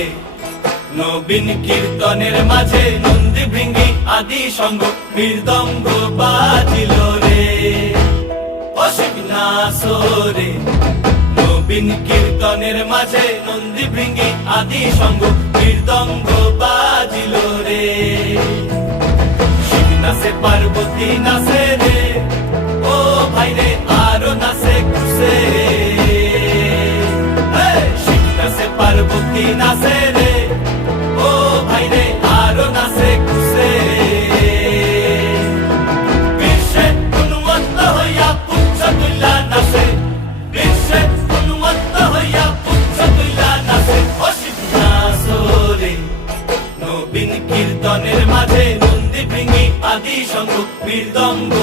রে নবীন কীর্তনের মাঝে নন্দী ভৃঙ্গি আদি সঙ্গ মৃদঙ্গ বাজিল রে অসিক নাচো রে নবীন কীর্তনের মাঝে নন্দী ভৃঙ্গি আদি সঙ্গ মৃদঙ্গ বাজিল রে শিব নাচে পার্বতী নাচে রে ও ভাই রে আরো নাচে খুশে শিব নাচে পার্বতী নাচে রে ও ভাই রে আরো নাচে খুশে বিশ্বে উন্মত্ত হইয়া পুচ্ছ তুল্লা নাচে বিশ্বে উন্মত্ত হইয়া পুচ্ছ তুল্লা নাচে ও শিব নাচো রে নবীন কীর্তনের মাঝে নন্দী ভৃঙ্গি আদি সঙ্গ মৃদঙ্গ